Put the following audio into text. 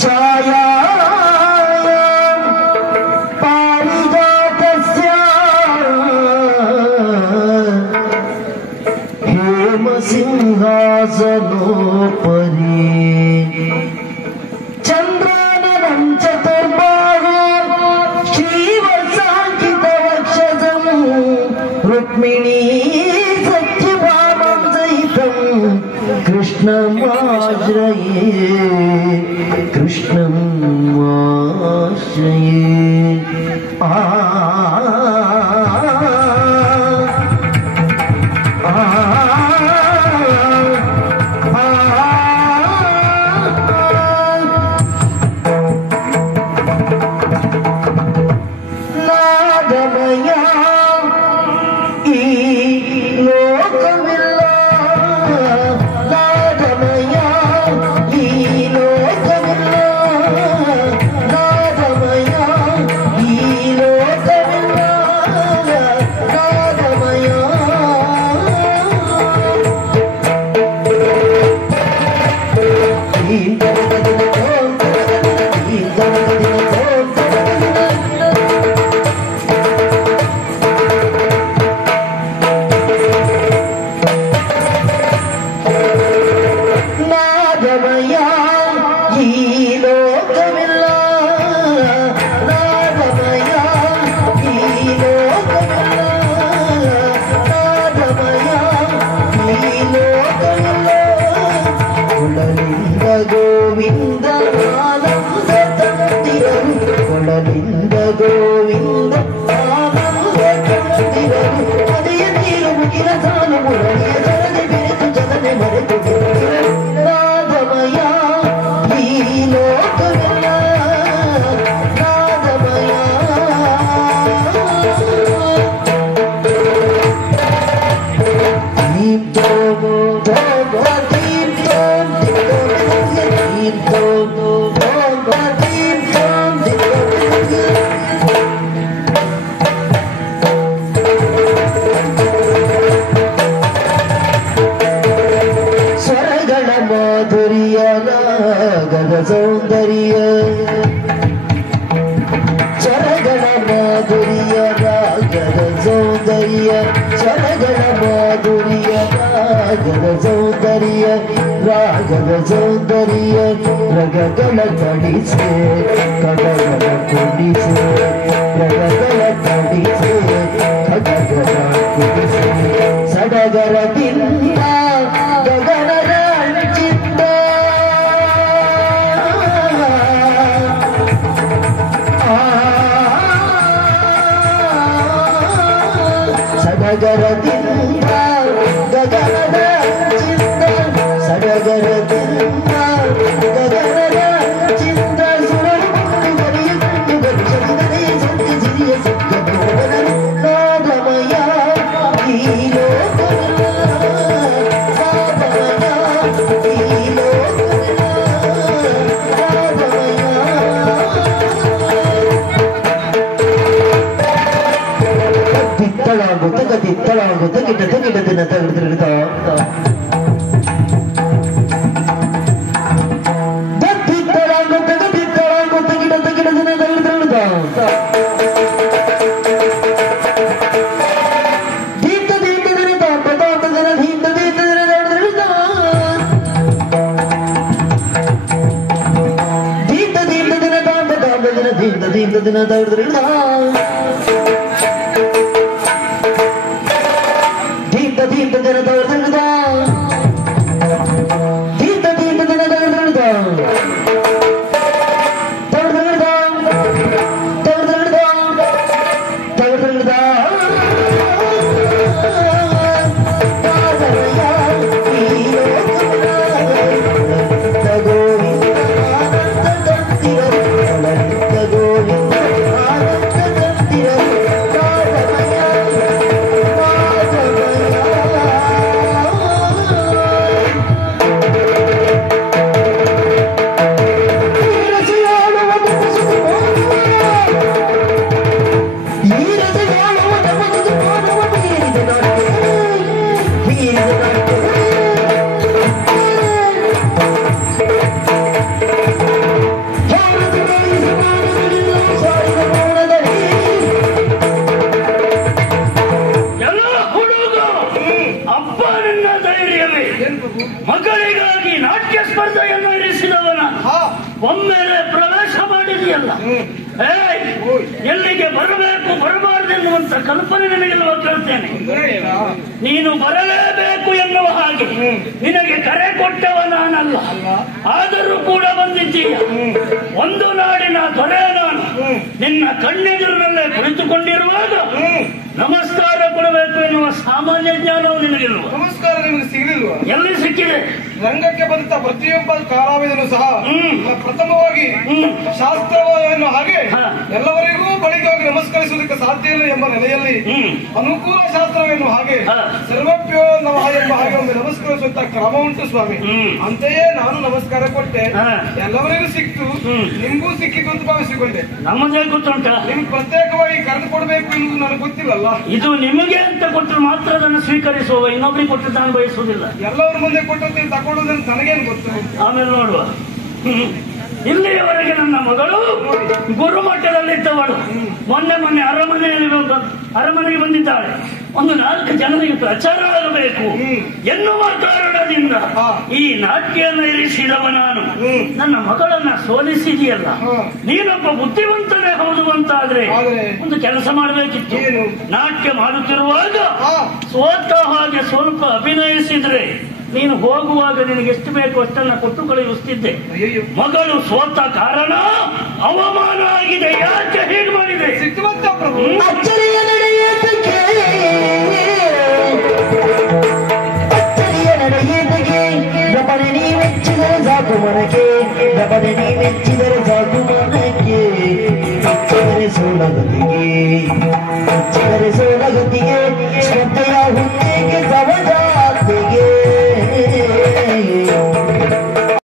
ಛಾಯಾ ಪಾರಿಜಾತಸ್ಯ ಹೇಮ ಸಿಂಹಾಸನೋಪರಿ ಚಂದ್ರಾನನಂ ಚತುರ್ಬಾಹು ಶ್ರೀವತ್ಸಾಂಕಿತ ವಕ್ಷಸಂ ರುಕ್ಮಿಣೀ ಸತ್ಯಭಾಮಂ ಸಹಿತಂ ಕೃಷ್ಣಮಾಶ್ರಯೇ ಕೃಷ್ಣಮಾಶ್ರಯೇ ನಾದಮಯ ಈ ಲೋಕವಿಲ್ಲ ನಾದಮಯ ಈ ಲೋಕವಿಲ್ಲ ನಾದಮಯ ಈ ಲೋಕವಿಲ್ಲ ನಾದಮಯ ನಾದಮಯ ಈ ಲೋಕವಿಲ್ಲ ನಾದಮಯ ಈ ಲೋಕವಿಲ್ಲ ನಾದಮಯ ಈ ಲೋಕವಿಲ್ಲ ಕೊಳಲಿಂದ ಗೋವಿಂದ ಆನಂದ ತಂದಿರರು ಕೊಳಲಿಂದ ಗೋವಿಂದ ಆನಂದ ತಂದಿರರು ಅದೇ ನೀರು ಮುಗಿಲ ಸಾಲು ಮುರಳಿಯ ಜರದೆ ಬೆರೆತು ಜನನೆ ಮರೆತು ನಾದಮಯ ಈ ಲೋಕವಿಲ್ಲ ನಾದಮಯ ಸ್ವರಗಳ ಮಾಧುರ್ಯ ರಾಗದ ಸೌಂದರ್ಯ ಸ್ವರಗಳ ಮಾಧುರ್ಯ ರಾಗದ ಸೌಂದರ್ಯ ಸ್ವರಗಳ ಮಾಧುರ್ಯ ರಾಗದ ಸೌಂದರ್ಯ ರಾಗದ ಸೌಂದರ್ಯ ರಗಗಳ ಕಡಿಸೆ ಕಡಗಳ ಕುಡಿಸೆ ರಗಗಳ ಕಡಿಸೆ ಕಡಗಳ ಕುಡಿಸೆ ಸಡಗರದಿಂದ ಗಗನದ ಚಿತ್ತ ಸಡಗರದಿಂದ ಗಗನದ ಚಿತ್ತ ಸಡಗರದಿಂದ ಗಗನದ ಚಿತ್ತ ಸುರಳು ಬರೆಯುತ್ತಿ ಬರಿಸಲಿದರೆ ಸತ್ಯ ಸಿರಿಯ ಸತ್ಯ ನಾದಮಯ ಈ ಲೋಕವಿಲ್ಲ ನಾದಮಯ ಈ ಲೋಕವಿಲ್ಲ ನಾದಮಯ ತಿತ್ತಳಾಗುತ್ತ ಗಿಡ ದಿನ ತೆಗೆದಿರ್ತ ತಿತ್ತಳಾಗುತ್ತ ಗಿಡ ದಿನ ತೆಗೆದಿರ್ತ ದೀಪ್ತ ದೀಪ್ತ ದಿನ ತಾಪ ದಿನ ದೀಪ್ತ ದೀಪ್ತ ದಿನ ತೆಗೆದಿರ್ತ ದೀಪ್ತ ದೀಪ್ತ ದಿನ ತಾಪ ದಿನ ದೀಪ್ತ ದೀಪ್ತ ದಿನ ತೆಗೆದಿರ್ತ ದೀಪ ದಿನ ತವರ್ದ ದೀಪ ದೀಪ ದಿನ ತವರ್ದ ತವರ್ದ ತವರ್ದ ತವರ್ದ ನಾದಮಯ ಈ ಲೋಕವಿಲ್ಲ ಗೋವಿಂದ ಆನಂದ ತಂದಿರರು ಗೋವಿಂದ ಆನಂದ ತಂದಿರರು ಒಮ್ಮೆಲೆ ಪ್ರವೇಶ ಮಾಡಿದೆಯಲ್ಲ, ಎಲ್ಲಿಗೆ ಬರಬೇಕು ಬರಬಾರದು ಎನ್ನುವಂತ ಕಲ್ಪನೆ ನಿನಗೆಲ್ಲವ ಕೇಳ್ತೇನೆ. ನೀನು ಬರಲೇಬೇಕು ಎನ್ನುವ ಹಾಗೆ ನಿನಗೆ ಕರೆ ಕೊಟ್ಟವ ನಾನಲ್ಲ, ಆದರೂ ಕೂಡ ಬಂದಿದ್ದೀಯ. ಒಂದು ನಾಡಿನ ದೊರೆ ನಾನು ನಿನ್ನ ಕಣ್ಣೆದುರಿನಲ್ಲೇ ಕುಳಿತುಕೊಂಡಿರುವಾಗ ನಮಸ್ಕಾರ ಕೊಡಬೇಕು ಎನ್ನುವ ಸಾಮಾನ್ಯ ಜ್ಞಾನವು ನಿನಗಿಲ್ವ? ನಮಸ್ಕಾರ ನಿಮಗೆ ಸಿಗಲಿಲ್ವಾ? ಎಲ್ಲಿ ಸಿಕ್ಕಿದೆ? ರಂಗಕ್ಕೆ ಬಂದ ಪ್ರತಿಯೊಬ್ಬ ಕಲಾವಿದನು ಸಹ ಪ್ರಥಮವಾಗಿ ಶಾಸ್ತ್ರವನ್ನು ಹಾಗೆ ಎಲ್ಲವರಿಗೂ ಬಳಿಕವಾಗಿ ನಮಸ್ಕರಿಸುವುದಕ್ಕೆ ಸಾಧ್ಯ ಇಲ್ಲ ಎಂಬ ನೆಲೆಯಲ್ಲಿ ಅನುಕೂಲ ಶಾಸ್ತ್ರವನ್ನು ಹಾಗೆ ಸರ್ವಪ್ಯೋ ನಮಃ ಎಂಬ ಹಾಗೆ ಒಂದು ನಮಸ್ಕರಿಸುವಂತ ಕ್ರಮ ಉಂಟು ಸ್ವಾಮಿ. ಅಂತೆಯೇ ನಾನು ನಮಸ್ಕಾರ ಕೊಟ್ಟೆ, ಎಲ್ಲವರಿಗೂ ಸಿಕ್ತು, ನಿಮ್ಗೂ ಸಿಕ್ಕಿತು ಅಂತ ಭಾವಿಸಿಕೊಂಡೆ. ನಮ್ಮದೇ ಗೊತ್ತುಂಟ, ನಿಮ್ಗೆ ಪ್ರತ್ಯೇಕವಾಗಿ ಕರೆದು ಕೊಡಬೇಕು ಎನ್ನುವುದು ನನಗೆ ಗೊತ್ತಿಲ್ಲಲ್ಲ. ಇದು ನಿಮಗೆ ಅಂತ ಕೊಟ್ಟರೆ ಮಾತ್ರ ಅದನ್ನು ಸ್ವೀಕರಿಸುವ, ಇನ್ನೊಬ್ಬರಿಗೆ ಕೊಟ್ಟು ನಾನು ಬಯಸುವುದಿಲ್ಲ. ಎಲ್ಲರ ಮುಂದೆ ಕೊಟ್ಟಂತೆ ತಗೊಳ್ಳೋದನ್ನು ನನಗೇನು ಗೊತ್ತು? ಆಮೇಲೆ ನೋಡುವ. ಇಲ್ಲಿಯವರೆಗೆ ನನ್ನ ಮಗಳು ಗುರುಮಠದಲ್ಲಿದ್ದವಳು ಮೊನ್ನೆ ಅರಮನೆಗೆ ಬಂದಿದ್ದಾಳೆ. ಒಂದು 4 ಜನರಿಗೆ ಪ್ರಚಾರ ಆಗಬೇಕು ಎನ್ನುವ ಕಾರಣದಿಂದ ಈ ನಾಟ್ಯವನ್ನು ಇರಿಸಿದವ ನಾನು. ನನ್ನ ಮಗಳನ್ನ ಸೋಲಿಸಿದೆಯಲ್ಲ, ನೀನೊಬ್ಬ ಬುದ್ಧಿವಂತನೇ ಹೌದು ಅಂತಾದ್ರೆ ಒಂದು ಕೆಲಸ ಮಾಡಬೇಕಿತ್ತು. ನಾಟ್ಯ ಮಾಡುತ್ತಿರುವಾಗ ಸೋತ ಹಾಗೆ ಸ್ವಲ್ಪ ಅಭಿನಯಿಸಿದ್ರೆ ನೀನು ಹೋಗುವಾಗ ನಿನಗೆ ಎಷ್ಟು ಬೇಕು ಅಷ್ಟನ್ನ ಕೊಟ್ಟು ಕಳುಹಿಸುತ್ತಿದ್ದೆ. ಮಗಳು ಸೋತ ಕಾರಣ ಅವಮಾನ ಆಗಿದೆ. ಯಾಕೆ ಹೀಗೆ ಮಾಡಿದೆ? ಅಚ್ಚರಿಯ ನಡೆಯುತ್ತಕ್ಕೆ ದಪನೆ ನೀ ಮೆಚ್ಚಿದರೆ ಸಾಕು ಮನಕ್ಕೆ, ದಪನೆ ನೀ ಮೆಚ್ಚಿದರೆ ಸಾಕು ಮನಕ್ಕೆ, ಮೆಚ್ಚಿದರೆ ಸೋಲಗಳಿಗೆ, ಮೆಚ್ಚಿದರೆ